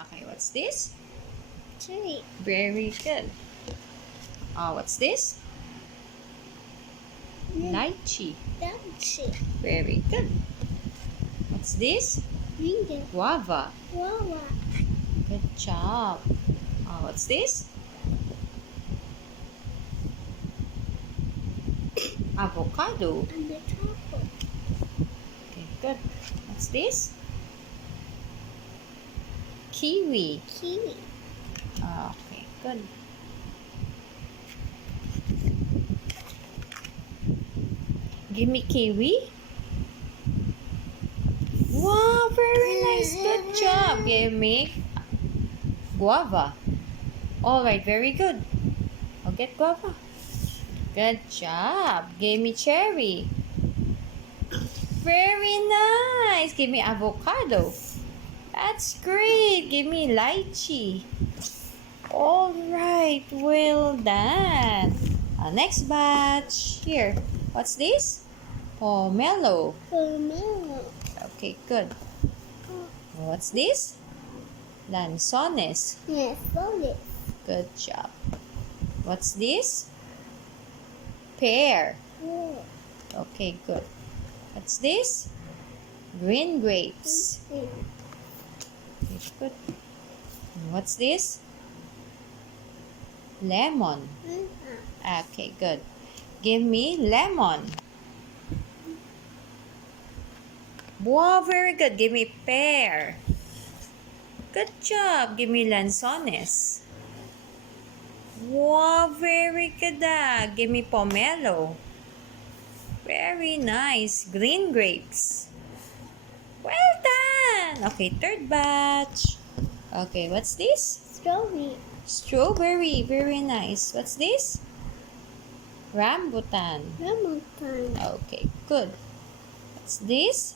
Okay, what's this? Cherry. Very good. What's this? Lychee. Lychee. Very good. What's this? Mango. Guava. Guava. Good job. What's this? Avocado. Avocado. Okay, good. What's this? Kiwi. Kiwi. Okay, good. Give me kiwi. Wow, very nice. Good job. Give me guava. All right, very good. I'll get guava. Good job. Give me cherry. Very nice. Give me avocado. That's great. Give me lychee. All right, well done. Next batch. Here, what's this? Pomelo. Pomelo. Okay, good. What's this? Lanzones. Yes, solid. Good job. What's this? Pear. Four. Okay, good. What's this? Green grapes. Okay, good. What's this? Lemon. Okay, good. Give me lemon. Wow, very good. Give me pear. Good job. Give me lanzones. Wow, very good. Give me pomelo. Very nice. Green grapes. Well done. Okay, third batch. Okay, what's this? Strawberry. Strawberry. Very nice. What's this? Rambutan. Rambutan. Okay, good. What's this?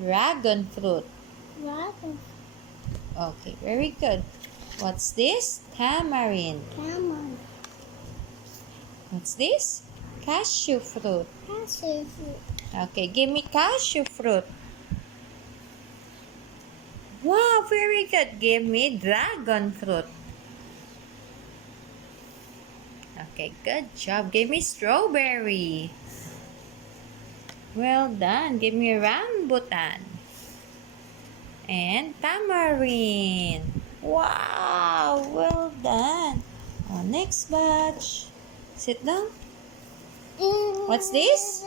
Dragon fruit. Dragon. Okay, very good. What's this? Tamarind. Camel. What's this? Cashew fruit. Cashew fruit. Okay, give me cashew fruit. Wow, very good. Give me dragon fruit. Okay, good job. Give me strawberry. Well done. Give me rambutan. And tamarind. Wow, well done. Next batch. Sit down. What's this?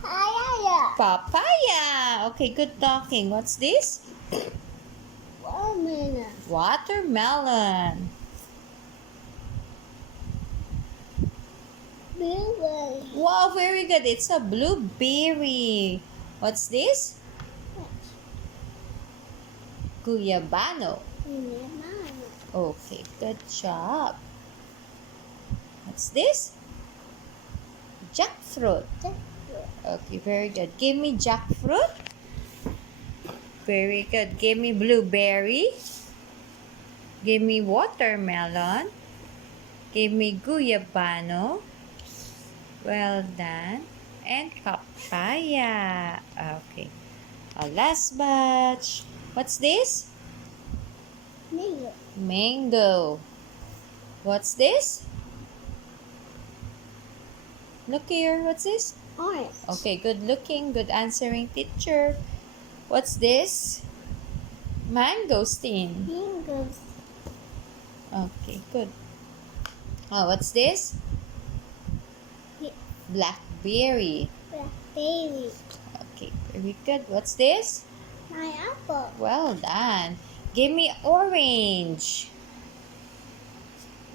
Papaya. Papaya. Okay, good talking. What's this? Watermelon. Watermelon. Blueberry. Wow, very good. It's a blueberry. What's this? Guyabano. Lemon. Okay, good job. What's this? Jackfruit. Okay, very good. Give me jackfruit. Very good. Give me blueberry. Give me watermelon. Give me guyabano. Well done. And papaya. Okay. Last batch. What's this? Mango. Mango. What's this? Look here. What's this? Orange. Okay, good looking, good answering, teacher. What's this? Mangosteen. Mangoes. Okay, good. What's this? Blackberry. Blackberry. Okay, very good. What's this? Pineapple. Well done. Give me orange.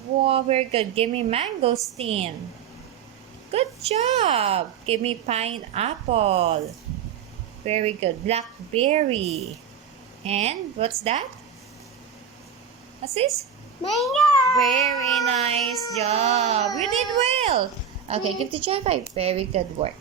Wow, very good. Give me mangosteen. Good job. Give me pineapple. Very good. Blackberry. And what's that? What's this? Mango. Very nice job. You did well. Okay, give the high five. Very good work.